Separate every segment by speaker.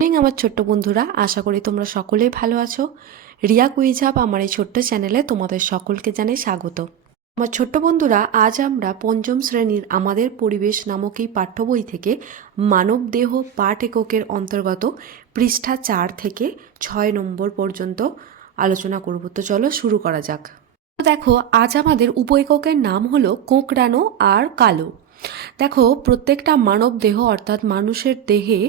Speaker 1: Morning আমার ছোট্ট বন্ধুরা। আশা করি তোমরা সকলেই ভালো আছো। রিয়া কুইঝাপ আমার এই ছোট্ট চ্যানেলে তোমাদের সকলকে জানাই স্বাগত। আমার ছোট্ট বন্ধুরা, আজ আমরা পঞ্চম শ্রেণির আমাদের পরিবেশ নামক এই পাঠ্য বই থেকে মানব দেহ পাঠ এককের অন্তর্গত পৃষ্ঠা চার থেকে ছয় নম্বর পর্যন্ত আলোচনা করব। তো চলো শুরু করা যাক। দেখো, আজ আমাদের উপ এককের নাম হলো কোঁকড়ানো আর কালো। দেখো, প্রত্যেকটা মানব দেহ, অর্থাৎ মানুষের দেহে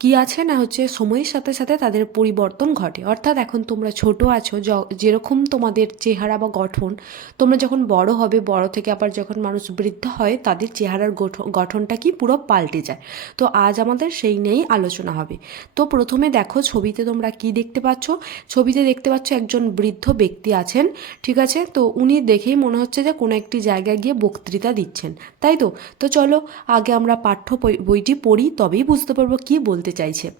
Speaker 1: কি আছে না হচ্ছে, সময়ের সাথে সাথে তাদের পরিবর্তন ঘটে। অর্থাৎ এখন তোমরা ছোট আছো যেরকম তোমাদের চেহারা বা গঠন, তোমরা যখন বড় হবে, বড় থেকে আবার যখন মানুষ বৃদ্ধ হয়, তাদের চেহারার গঠনটা কি পুরো পাল্টে যায়। তো আজ আমাদের সেই নিয়েই আলোচনা হবে। তো প্রথমে দেখো, ছবিতে তোমরা কি দেখতে পাচ্ছ? ছবিতে দেখতে পাচ্ছ একজন বৃদ্ধ ব্যক্তি আছেন, ঠিক আছে? তো উনি দেখেই মনে হচ্ছে যে কোনো একটি জায়গায় গিয়ে বক্তৃতা দিচ্ছেন, তাই তো? তো চলো, আগে আমরা পাঠ্য বই- বইটি পড়ি, তবেই বুঝতে পারব কি বলতে চাইছে।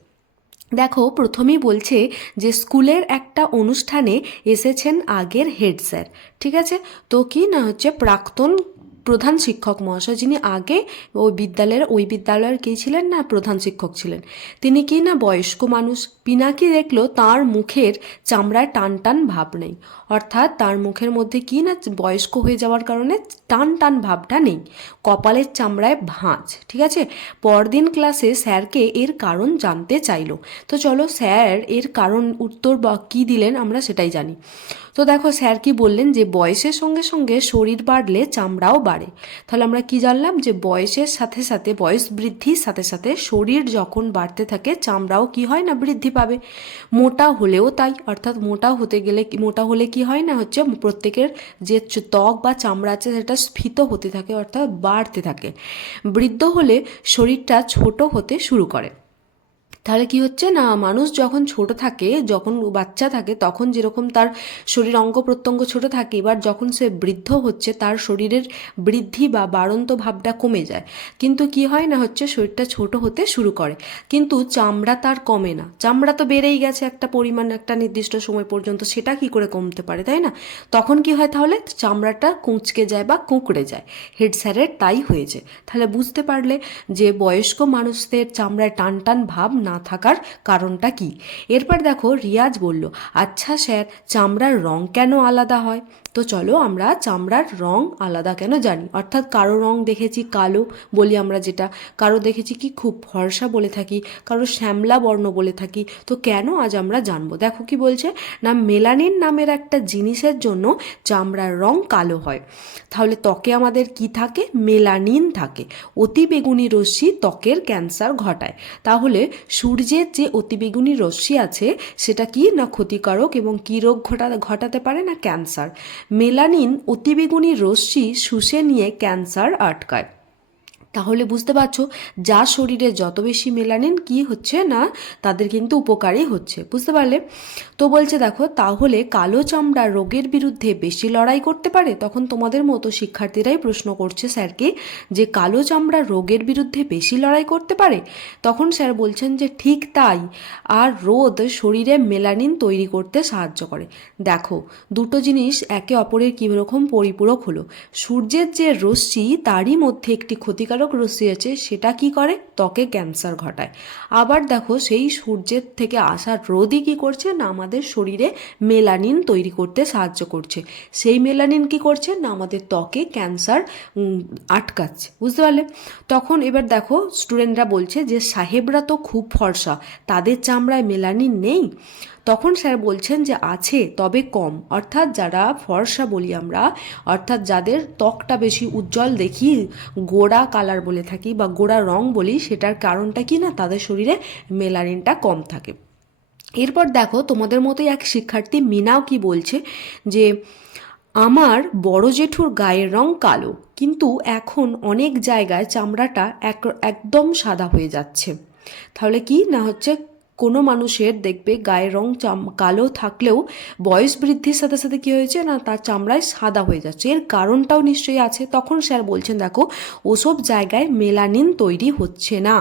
Speaker 1: দেখো, প্রথমেই বলছে যে স্কুলের একটা অনুষ্ঠানে এসেছেন আগের হেড স্যার, ঠিক আছে? তো কি না হচ্ছে, প্রাক্তন প্রধান শিক্ষক মহাশয় যিনি আগে ওই বিদ্যালয়ের ওই বিদ্যালয়ের কী ছিলেন না, প্রধান শিক্ষক ছিলেন, তিনি কি না বয়স্ক মানুষ? পিনাকি দেখল তার মুখের চামড়ায় টান টান ভাব নেই। অর্থাৎ তার মুখের মধ্যে কি না বয়স্ক হয়ে যাওয়ার কারণে টান টান ভাবটা নেই। কপালের চামড়ায় ভাঁজ, ঠিক আছে? পরদিন ক্লাসে স্যারকে এর কারণ জানতে চাইলো। তো চলো স্যার এর কারণ উত্তর বা কী দিলেন আমরা সেটাই জানি। তো দেখো স্যার কি বললেন যে, বয়সের সঙ্গে সঙ্গে শরীর বাড়লে চামড়াও বাড়ে। তাহলে আমরা কি জানলাম যে, বয়সের সাথে সাথে, বয়স বৃদ্ধির সাথে সাথে শরীর যখন বাড়তে থাকে, চামড়াও কি হয় না বৃদ্ধি পাবে? মোটা হলেও তাই, অর্থাৎ মোটা হতে গেলে মোটা হলে কি হয় না হচ্ছে, প্রত্যেকের যে ত্বক বা চামড়া আছে সেটা স্ফীত হতে থাকে অর্থাৎ বাড়তে থাকে। বৃদ্ধ হলে শরীরটা ছোট হতে শুরু করে। তাহলে কি হচ্ছে না, মানুষ যখন ছোট থাকে, যখন বাচ্চা থাকে, তখন যেরকম তার শরীর অঙ্গ প্রত্যঙ্গ ছোট থাকে, এবার যখন সে বৃদ্ধ হচ্ছে, তার শরীরের বৃদ্ধি বা বাড়ন্ত ভাবটা কমে যায়। কিন্তু কি হয় না হচ্ছে, শরীরটা ছোট হতে শুরু করে। কিন্তু চামড়া তার কমে না। চামড়া তো বেড়েই গেছে একটা পরিমাণ, একটা নির্দিষ্ট সময় পর্যন্ত, সেটা কি করে কমতে পারে, তাই না? তখন কি হয় তাহলে, চামড়াটা কুঁচকে যায় বা কুঁকড়ে যায়। হেড স্যারের তাই হয়েছে। তাহলে বুঝতে পারলে যে বয়স্ক মানুষদের চামড়ায় টান টান ভাব না থাকার কারণটা কি? এরপর দেখো রিয়াজ বলল আচ্ছা স্যার, চামড়ার রং কেন আলাদা হয়? তো চলো আমরা চামড়ার রং আলাদা কেন জানি? অর্থাৎ কারও রং দেখেছি কালো বলি আমরা যেটা, কারও দেখেছি কি খুব ফর্সা বলে থাকি, কারও শ্যামলা বর্ণ বলে থাকি, তো কেন আজ আমরা জানব? দেখো কি বলছে, না, মেলানিন নামের একটা জিনিসের জন্য চামড়ার রং কালো হয়। তাহলে ত্বকে আমাদের কি থাকে? মেলানিন থাকে। অতি বেগুনি রশ্মি ত্বকের ক্যান্সার ঘটায়। তাহলে সূর্যের যে অতিবেগুনি রশ্মি আছে, সেটা কি না ক্ষতিকারক এবং কি রোগ ঘটা, ঘটাতে পারে না ক্যান্সার? মেলানিন অতিবেগুনি রশ্মি শুষে নিয়ে ক্যান্সার আটকায়। তাহলে বুঝতে পারছ, যা শরীরে যত বেশি মেলানিন কি হচ্ছে না, তাদের কিন্তু উপকারই হচ্ছে, বুঝতে পারলে? তো বলছে দেখো, তাহলে কালো চামড়া রোগের বিরুদ্ধে বেশি লড়াই করতে পারে? তখন তোমাদের মতো শিক্ষার্থীরাই প্রশ্ন করছে স্যারকে যে কালো চামড়া রোগের বিরুদ্ধে বেশি লড়াই করতে পারে? তখন স্যার বলছেন যে ঠিক তাই, আর রোদ শরীরে মেলানিন তৈরি করতে সাহায্য করে। দেখো, দুটো জিনিস একে অপরের কীরকম পরিপূরক হলো। সূর্যের যে রশ্মি, তারই মধ্যে একটি ক্ষতিকারক রশ্মি আছে, সেটা কি করে? ত্বকে ক্যান্সার ঘটায়। আবার দেখো, সেই সূর্যের থেকে আসা রোদই কি করছে? না, আমাদের শরীরে মেলানিন তৈরি করতে সাহায্য করছে। সেই মেলানিন কি করছে? না, আমাদের ত্বকে ক্যান্সার আটকাচ্ছে। বুঝতে পারলে? তখন এবার দেখো, স্টুডেন্টরা বলছে যে, সাহেবরা তো খুব ফর্সা, তাদের চামড়ায় মেলানিন নেই। তখন স্যার বলছেন যে আছে, তবে কম। অর্থাৎ যারা ফর্সা বলি আমরা, অর্থাৎ যাদের ত্বকটা বেশি উজ্জ্বল দেখি, গোড়া কালার বলে থাকি বা গোড়া রং বলি, সেটার কারণটা কি না? তাদের শরীরে মেলানিনটা কম থাকে। এরপর দেখো, তোমাদের মতোই এক শিক্ষার্থী মিনাও কি বলছে যে, আমার বড় জেঠুর গায়ের রং কালো, কিন্তু এখন অনেক জায়গায় চামড়াটা এক, একদম সাদা হয়ে যাচ্ছে। তাহলে কি না হচ্ছে কোনো মানুষের দেখবে গায়ের রং চাম কালো থাকলেও বয়স বৃদ্ধির সাথে সাথে কী হয়েছে না, তার চামড়ায় সাদা হয়ে যাচ্ছে। এর কারণটাও নিশ্চয়ই আছে। তখন স্যার বলছেন, দেখো, ওসব জায়গায় মেলানিন তৈরি হচ্ছে না।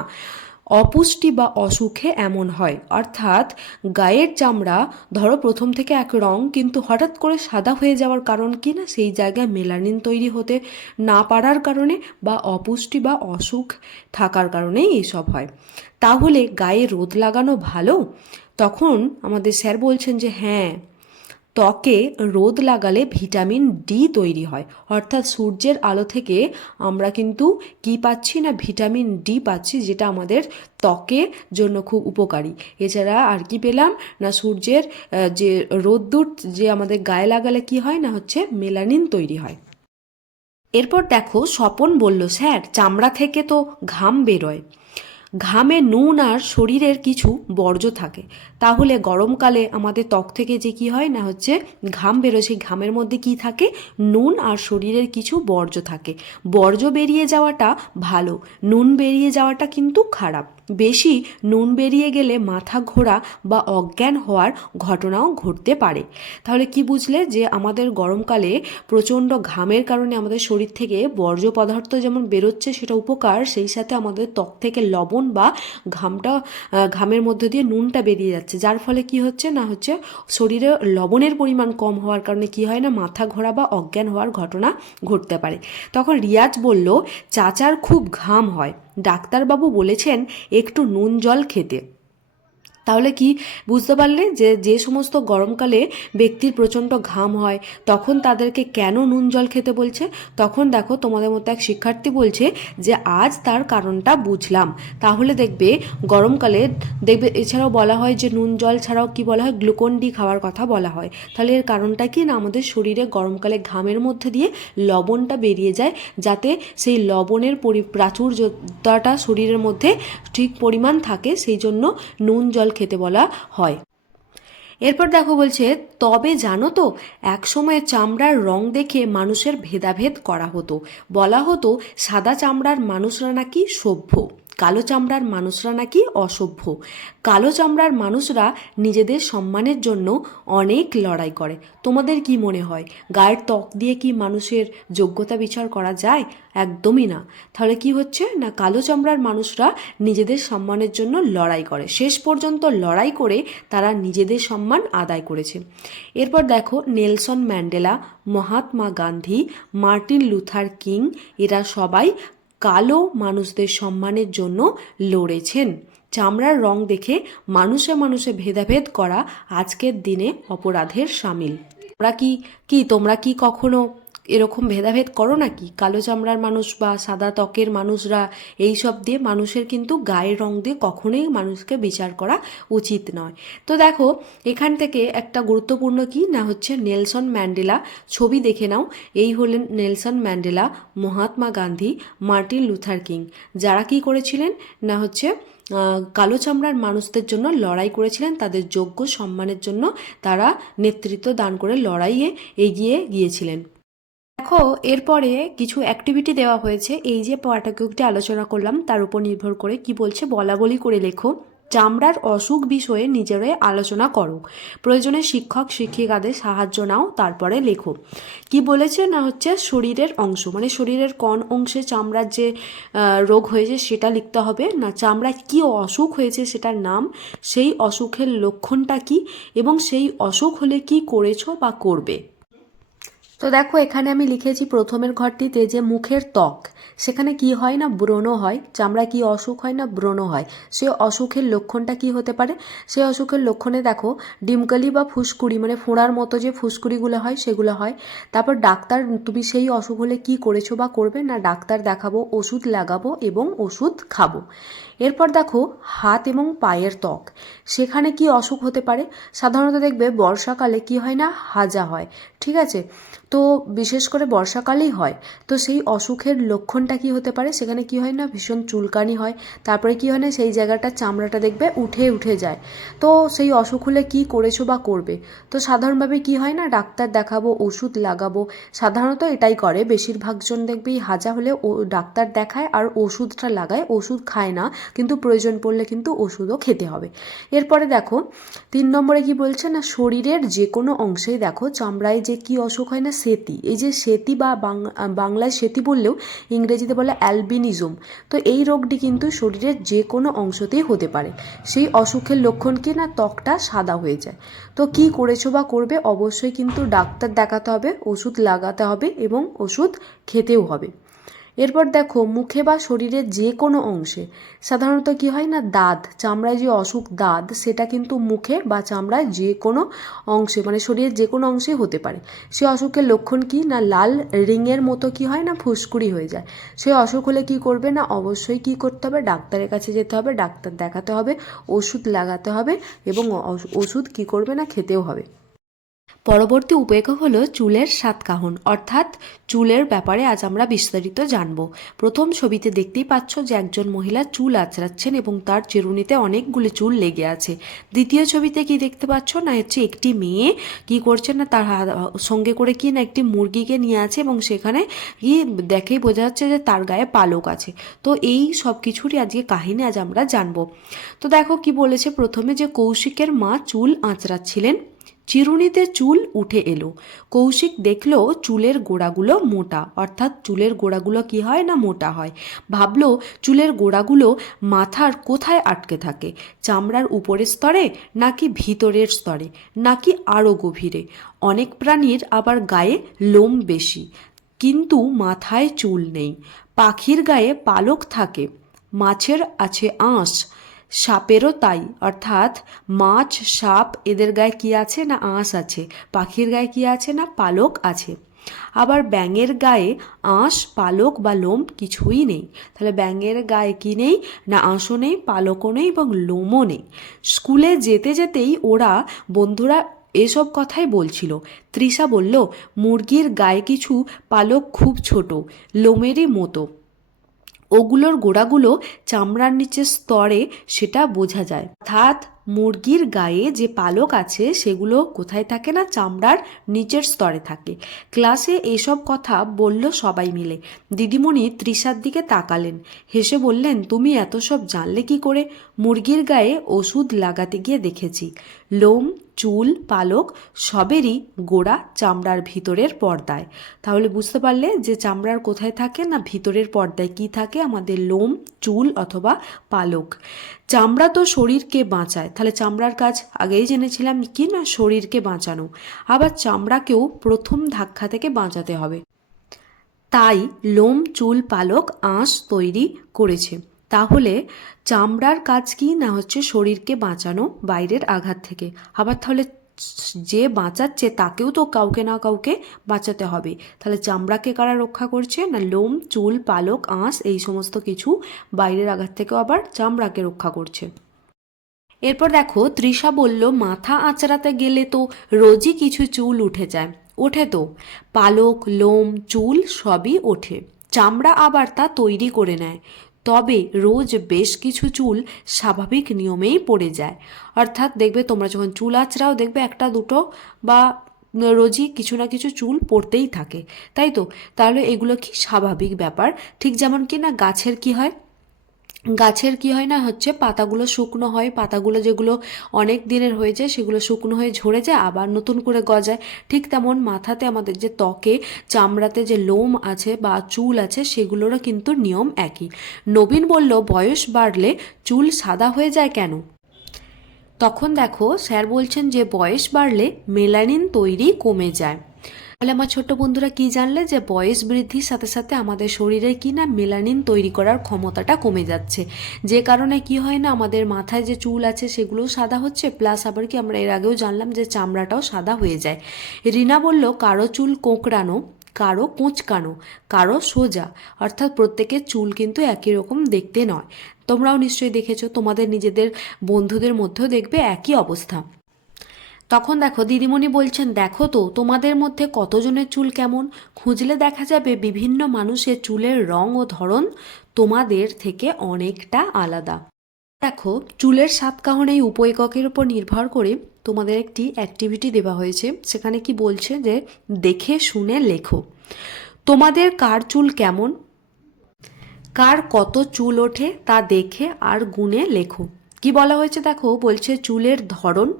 Speaker 1: অপুষ্টি বা অসুখে এমন হয়। অর্থাৎ গায়ের চামড়া, ধরো প্রথম থেকে এক রং কিন্তু হঠাৎ করে সাদা হয়ে যাওয়ার কারণ কি না? সেই জায়গায় মেলানিন তৈরি হতে না পারার কারণে বা অপুষ্টি বা অসুখ থাকার কারণেই এইসব হয়। তাহলে গায়ে রোদ লাগানো ভালো? তখন আমাদের স্যার বলছেন যে হ্যাঁ ত্বকে রোদ লাগালে ভিটামিন ডি তৈরি হয়। অর্থাৎ সূর্যের আলো থেকে আমরা কিন্তু কি পাচ্ছি না, ভিটামিন ডি পাচ্ছি, যেটা আমাদের ত্বকের জন্য খুব উপকারী। এছাড়া আর কি পেলাম? না, সূর্যের যে রোদ্দুর, যে আমাদের গায়ে লাগালে কি হয় না হচ্ছে, মেলানিন তৈরি হয়। এরপর দেখো, স্বপন বলল, স্যার, চামড়া থেকে তো ঘাম বেরোয়। ঘামে নুন আর শরীরের কিছু বর্জ্য থাকে। তাহলে গরমকালে আমাদের ত্বক থেকে যে কি হয় না হচ্ছে, ঘাম বেরোয়। সেই ঘামের মধ্যে কি থাকে? নুন আর শরীরের কিছু বর্জ্য থাকে। বর্জ্য বেরিয়ে যাওয়াটা ভালো। নুন বেরিয়ে যাওয়াটা কিন্তু খারাপ। বেশি নুন বেরিয়ে গেলে মাথা ঘোরা বা অজ্ঞান হওয়ার ঘটনাও ঘটতে পারে। তাহলে কি বুঝলে যে আমাদের গরমকালে প্রচণ্ড ঘামের কারণে আমাদের শরীর থেকে বর্জ্য পদার্থ যেমন বেরোচ্ছে সেটা উপকার, সেই সাথে আমাদের ত্বক থেকে লবণ বা ঘামটা ঘামের মধ্যে দিয়ে নুনটা বেরিয়ে যাচ্ছে। যার ফলে কি হচ্ছে না হচ্ছে, শরীরে লবণের পরিমাণ কম হওয়ার কারণে কি হয় না, মাথা ঘোরা বা অজ্ঞান হওয়ার ঘটনা ঘটতে পারে। তখন রিয়াজ বলল, চাচার খুব ঘাম হয়। ডাক্তারবাবু বলেছেন একটু নুন জল খেতে। তাহলে কি বুঝতে পারলে যে যে সমস্ত গরমকালে ব্যক্তির প্রচণ্ড ঘাম হয়, তখন তাদেরকে কেন নুন জল খেতে বলছে? তখন দেখো তোমাদের মতো এক শিক্ষার্থী বলছে যে, আজ তার কারণটা বুঝলাম। তাহলে দেখবে গরমকালে দেখবে এছাড়াও বলা হয় যে, নুন জল ছাড়াও কি বলা হয়? গ্লুকন ডি খাওয়ার কথা বলা হয়। তাহলে এর কারণটা কি না? আমাদের শরীরে গরমকালে ঘামের মধ্যে দিয়ে লবণটা বেরিয়ে যায়, যাতে সেই লবণের পরি, প্রাচুর্যতাটা শরীরের মধ্যে ঠিক পরিমাণ থাকে, সেই জন্য নুন জল খেতে বলা হয়। এরপর দেখো বলছে, তবে জানো তো, একসময় চামড়ার রং দেখে মানুষের ভেদাভেদ করা হতো। বলা হতো, সাদা চামড়ার মানুষরা নাকি সভ্য। কালো চামড়ার মানুষরা নাকি অসভ্য। কালো চামড়ার মানুষরা নিজেদের সম্মানের জন্য অনেক লড়াই করে। তোমাদের কি মনে হয়, গায়ের ত্বক দিয়ে কি মানুষের যোগ্যতা বিচার করা যায়? একদমই না। তাহলে কি হচ্ছে? না, কালো চামড়ার মানুষরা নিজেদের সম্মানের জন্য লড়াই করে। শেষ পর্যন্ত লড়াই করে তারা নিজেদের সম্মান আদায় করেছে। এরপর দেখো, Nelson Mandela, Mahatma Gandhi, Martin Luther King, এরা সবাই কালো মানুষদের সম্মানের জন্য লড়েছেন। চামড়ার রং দেখে মানুষে মানুষে ভেদাভেদ করা আজকের দিনে অপরাধের সামিল। তোমরা কি কি, তোমরা কি কখনো এরকম ভেদাভেদ করো নাকি? কালো চামড়ার মানুষ বা সাদা ত্বকের মানুষরা এই সব দিয়ে মানুষের কিন্তু গায়ের রং দিয়ে কখনোই মানুষকে বিচার করা উচিত নয়। তো দেখো, এখান থেকে একটা গুরুত্বপূর্ণ কি? না হচ্ছে নেলসন ম্যান্ডেলা। ছবি দেখে নাও। এই হলেন Nelson Mandela, Mahatma Gandhi, Martin Luther King. যারা কি করেছিলেন? না হচ্ছে কালো চামড়ার মানুষদের জন্য লড়াই করেছিলেন, তাদের যোগ্য সম্মানের জন্য তারা নেতৃত্ব দান করে লড়াইয়ে এগিয়ে গিয়েছিলেন। দেখো, এরপরে কিছু অ্যাক্টিভিটি দেওয়া হয়েছে। এই যে পাঠ্যক্রমটি আলোচনা করলাম, তার উপর নির্ভর করে কি বলছে, বলা বলি করে লেখো। চামড়ার অসুখ বিষয়ে নিজেরাই আলোচনা করো। প্রয়োজনে শিক্ষক, শিক্ষিকাদের সাহায্য নাও, তারপরে লেখো। কি বলেছে না হচ্ছে, শরীরের অংশ। মানে শরীরের কোন অংশে চামড়ার যে রোগ হয়েছে সেটা লিখতে হবে। না, চামড়ায় কী অসুখ হয়েছে সেটার নাম, সেই অসুখের লক্ষণটা কি? এবং সেই অসুখ হলে কি করেছ বা করবে? তো দেখো, এখানে আমি লিখেছি প্রথমের ঘরটিতে যে মুখের ত্বক। সেখানে কি হয় না? ব্রণ হয়। চামড়া কি অসুখ হয় না? ব্রণ হয়। সে অসুখের লক্ষণটা কি হতে পারে? সে অসুখের লক্ষণে দেখো, ডিমকালি বা ফুসকুড়ি মানে ফোঁড়ার মতো যে ফুসকুড়িগুলো হয়, সেগুলো হয়। তারপর ডাক্তার, তুমি সেই অসুখ হলে কি করেছ বা করবে? না, ডাক্তার দেখাবো, ওষুধ লাগাবো এবং ওষুধ খাব। এরপর দেখো হাত এবং পায়ের ত্বক। সেখানে কি অসুখ হতে পারে? সাধারণত দেখবে বর্ষাকালে কি হয় না? হাজা হয়, ঠিক আছে? তো বিশেষ করে বর্ষাকালেই হয়। তো সেই অসুখের লক্ষণটা কি হতে পারে? সেখানে কি হয় না? ভীষণ চুলকানি হয়। তারপরে কি হয় না? সেই জায়গাটার চামড়াটা দেখবে উঠে উঠে যায়। তো সেই অসুখ হলে কী করেছ বা করবে? তো সাধারণভাবে কি হয় না? ডাক্তার দেখাবো, ওষুধ লাগাবো। সাধারণত এটাই করে। বেশিরভাগজন দেখবে হাজা হলে ও ডাক্তার দেখায় আর ওষুধটা লাগায়। ওষুধ খায় না। কিন্তু প্রয়োজন পড়লে কিন্তু ওষুধও খেতে হবে। এরপরে দেখো, তিন নম্বরে কি বলছে না, শরীরের যে কোনো অংশেই দেখো, চামড়ায় যে কি অসুখ হয় না, সেতি। এই যে সেতি বা বাংলায় সেতি বললেও ইংরেজিতে বলে অ্যালবিনিজম। তো এই রোগটি কিন্তু শরীরের যে কোনো অংশতেই হতে পারে। সেই অসুখের লক্ষণ কি না, ত্বকটা সাদা হয়ে যায়। তো কি করেছ বা করবে, অবশ্যই কিন্তু ডাক্তার দেখাতে হবে, ওষুধ লাগাতে হবে এবং ওষুধ খেতেও হবে। এরপর দেখো মুখে বা শরীরের যে কোনো অংশে, সাধারণত কি হয় না, দাঁত, চামড়ায় যে অসুখ দাঁত, সেটা কিন্তু মুখে বা চামড়ায় যে কোনো অংশে মানে শরীরের যে কোনো অংশে হতে পারে। সে অসুখের লক্ষণ কি না, লাল রিংয়ের মতো কি হয় না, ফুসকুড়ি হয়ে যায়। সেই অসুখ হলে কি করবে না, অবশ্যই কি করতে হবে, ডাক্তারের কাছে যেতে হবে, ডাক্তার দেখাতে হবে, ওষুধ লাগাতে হবে এবং ওষুধ কি করবে না, খেতেও হবে। পরবর্তী উপেক্ষ হলো চুলের সাতকাহন অর্থাৎ চুলের ব্যাপারে আজ আমরা বিস্তারিত জানব। প্রথম ছবিতে দেখতেই পাচ্ছ যে একজন মহিলা চুল আঁচড়াচ্ছেন এবং তার চিরুনিতে অনেকগুলি চুল লেগে আছে। দ্বিতীয় ছবিতে কি দেখতে পাচ্ছ না, হচ্ছে একটি মেয়ে কি করছে না, তার সঙ্গে করে কি না একটি মুরগিকে নিয়ে আছে এবং সেখানে কি দেখেই বোঝা যাচ্ছে যে তার গায়ে পালক আছে। তো এই সব কিছুরই আজকে কাহিনী আজ আমরা জানব। তো দেখো কি বলেছে প্রথমে যে কৌশিকের মা চুল আঁচড়াচ্ছিলেন। চিরুনিতে চুল উঠে এলো। কৌশিক দেখল চুলের গোড়াগুলো মোটা। অর্থাৎ চুলের গোড়াগুলো কি হয় না মোটা হয়? ভাবলো চুলের গোড়াগুলো মাথার কোথায় আটকে থাকে? চামড়ার উপরের স্তরে নাকি ভিতরের স্তরে? নাকি আরও গভীরে? অনেক প্রাণীর আবার গায়ে লোম বেশি। কিন্তু মাথায় চুল নেই। পাখির গায়ে পালক থাকে। মাছের আছে আঁশ। সাপেরও তাই, অর্থাৎ মাছ, সাপ এদের গায়ে কি আছে না আঁশ আছে? পাখির গায়ে কি আছে না পালক আছে? আবার ব্যাঙের গায়ে আঁশ, পালক বা লোম কিছুই নেই। তাহলে ব্যাঙের গায়ে কি নেই? না আঁশও নেই, পালকও নেই এবং লোমও নেই। স্কুলে যেতে যেতেই ওরা বন্ধুরা এসব কথাই বলছিল। তৃষা বলল, মুরগির গায়ে কিছু পালক খুব ছোট, লোমেরই মতো। ওগুলোর গোড়াগুলো চামড়ার নিচের স্তরে সেটা বোঝা যায়। অর্থাৎ মুরগির গায়ে যে পালক আছে সেগুলো কোথায় থাকে না? চামড়ার নিচের স্তরে থাকে। ক্লাসে এসব কথা বলল সবাই মিলে। দিদিমণি তৃষার দিকে তাকালেন। হেসে বললেন, তুমি এত সব জানলে কি করে? মুরগির গায়ে ওষুধ লাগাতে গিয়ে দেখেছি। লোম চুল, পালক সবেরই গোড়া চামড়ার ভিতরের পর্দায়। তাহলে বুঝতে পারলে যে চামড়ার কোথায় থাকে না ভিতরের পর্দায় কি থাকে? আমাদের লোম, চুল অথবা পালক। চামড়া তো শরীরকে বাঁচায়। তাহলে চামড়ার কাজ আগেই জেনেছিলাম কি না শরীরকে বাঁচানো। আবার চামড়াকেও প্রথম ধাক্কা থেকে বাঁচাতে হবে। তাই লোম, চুল, পালক, আঁশ তৈরি করেছে। তাহলে চামড়ার কাজ কি না হচ্ছে শরীরকে বাঁচানো, বাইরের আঘাত থেকে? আবার তাহলে যে বাঁচাচ্ছে তাকেও তো কাউকে না কাউকে বাঁচাতে হবে। তাহলে চামড়াকে কারা রক্ষা করছে? না লোম, চুল, পালক, আঁশ, এই সমস্ত কিছু বাইরের আঘাত থেকেও আবার চামড়াকে রক্ষা করছে। এরপর দেখো, তৃষা বলল, মাথা আঁচড়াতে গেলে তো রোজই কিছু চুল উঠে যায়। ওঠে তো। পালক, লোম, চুল সবই ওঠে। চামড়া আবার তা তৈরি করে নেয়। তবে রোজ বেশ কিছু চুল স্বাভাবিক নিয়মেই পড়ে যায়। অর্থাৎ দেখবে তোমরা যখন চুল আঁচড়াও, দেখবে একটা দুটো বা রোজই কিছু না কিছু চুল পড়তেই থাকে। তাই তো? তাহলে এগুলো কি স্বাভাবিক ব্যাপার? ঠিক যেমন কি না গাছের কি হয়? গাছের কি হয় না হচ্ছে, পাতাগুলো শুকনো হয়, পাতাগুলো যেগুলো অনেক দিনের হয়ে যায় সেগুলো শুকনো হয়ে ঝরে যায়, আবার নতুন করে গজায়। ঠিক তেমন মাথাতে আমাদের যে ত্বকে, চামড়াতে যে লোম আছে বা চুল আছে সেগুলোরও কিন্তু নিয়ম একই। নবীন বলল, বয়স বাড়লে চুল সাদা হয়ে যায় কেন? তখন দেখো, স্যার বলছেন যে বয়স বাড়লে মেলানিন তৈরি কমে যায়। তাহলে আমার ছোট্ট বন্ধুরা কি জানলে যে বয়স বৃদ্ধির সাথে সাথে আমাদের শরীরে কি না মেলানিন তৈরি করার ক্ষমতাটা কমে যাচ্ছে? যে কারণে কি হয় না আমাদের মাথায় যে চুল আছে সেগুলোও সাদা হচ্ছে প্লাস আবার কি আমরা এর আগেও জানলাম যে চামড়াটাও সাদা হয়ে যায়। রিনা বলল, কারও চুল কোঁকড়ানো, কারও কোঁচকানো, কারও সোজা। অর্থাৎ প্রত্যেকের চুল কিন্তু একই রকম দেখতে নয়। তোমরাও নিশ্চয়ই দেখেছ, তোমাদের নিজেদের বন্ধুদের মধ্যেও দেখবে একই অবস্থা। তখন দেখো দিদিমণি বলছেন, দেখো তো, তোমাদের মধ্যে কতজনের চুল কেমন? খুঁজলে দেখা যাবে বিভিন্ন মানুষের চুলের রং ও ধরন তোমাদের থেকে অনেকটা আলাদা। দেখো, চুলের সাতকাহন এই উপ এককের উপর নির্ভর করে তোমাদের একটি অ্যাক্টিভিটি দেওয়া হয়েছে। সেখানে কি বলছে যে, দেখে শুনে লেখো। তোমাদের কার চুল কেমন? কার কত চুল ওঠে তা দেখে আর গুণে লেখো। কি বলা হয়েছে দেখো? বলছে চুলের ধরন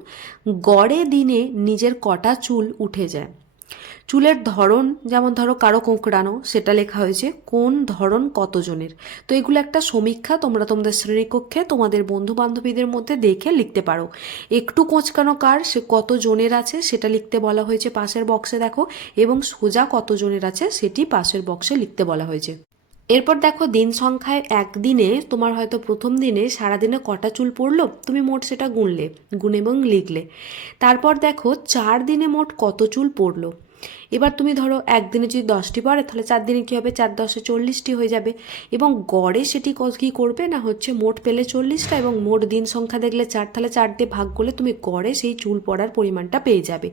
Speaker 1: গড়ে দিনে নিজের কটা চুল উঠে যায়। চুলের ধরন যেমন ধরো কারও কোঁকড়ানো, সেটা লেখা হয়েছে কোন ধরন কতজনের। তো এগুলো একটা সমীক্ষা তোমরা তোমাদের শ্রেণীকক্ষে তোমাদের বন্ধু বান্ধবীদের মধ্যে দেখে লিখতে পারো। একটু কোঁচকানো কার, সে কত জনের আছে, সেটা লিখতে বলা হয়েছে পাশের বক্সে দেখো, এবং সোজা কত জনের আছে, সেটি পাশের বক্সে লিখতে বলা হয়েছে। এরপর দেখো দিন সংখ্যায় একদিনে তোমার হয়তো প্রথম দিনে সারাদিনে কটা চুল পড়ল? তুমি মোট সেটা গুনলে গুনে এবং লিখলে। তারপর দেখো চার দিনে মোট কত চুল পড়ল? এবার তুমি ধরো একদিনে যদি দশটি পড়ে, তাহলে চার দিনে কী হবে? চার দশে চল্লিশটি হয়ে যাবে। এবং গড়ে সেটি ক- কী করবে না হচ্ছে? মোট পেলে চল্লিশটা এবং মোট দিন সংখ্যা দেখলে চার। তাহলে চার দিয়ে ভাগ করলে তুমি গড়ে সেই চুল পড়ার পরিমাণটা পেয়ে যাবে।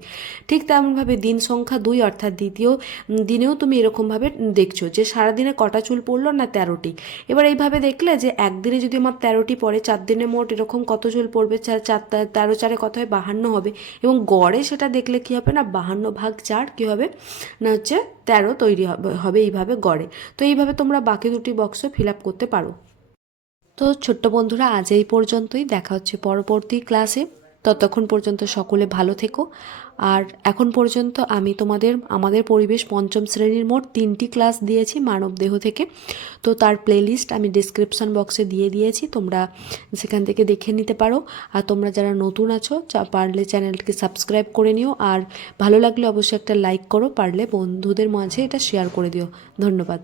Speaker 1: ঠিক তেমনভাবে দিন সংখ্যা দুই অর্থাৎ দ্বিতীয় দিনেও তুমি এরকমভাবে দেখছ যে সারাদিনে কটা চুল পড়ল না তেরোটি। এবার এইভাবে দেখলে যে একদিনে যদি আমার তেরোটি পড়ে চার দিনে মোট এরকম কত চুল পড়বে? চার চার, তেরো, চারে কত হয়? বাহান্ন হবে। এবং গড়ে সেটা দেখলে কী হবে না? বাহান্ন ভাগ চার কী হবে? না হচ্ছে তেরো তৈরি হবে হবে এইভাবে গড়ে। তো এইভাবে তোমরা বাকি দুটি বক্সও ফিল আপ করতে পারো। তো ছোট্ট বন্ধুরা, আজ এই পর্যন্তই। দেখা হচ্ছে পরবর্তী ক্লাসে ততক্ষণ পর্যন্ত সকলে ভালো থেকো। আর এখন পর্যন্ত আমি তোমাদের, আমাদের পরিবেশ পঞ্চম শ্রেণির মোট তিনটি ক্লাস দিয়েছি মানবদেহ থেকে। তো তার প্লেলিস্ট আমি ডিসক্রিপশন বক্সে দিয়ে দিয়েছি, তোমরা সেখান থেকে দেখে নিতে পারো। আর তোমরা যারা নতুন আছো পারলে চ্যানেলটিকে সাবস্ক্রাইব করে নিও। আর ভালো লাগলে অবশ্যই একটা লাইক করো, পারলে বন্ধুদের মাঝে এটা শেয়ার করে দিও। ধন্যবাদ।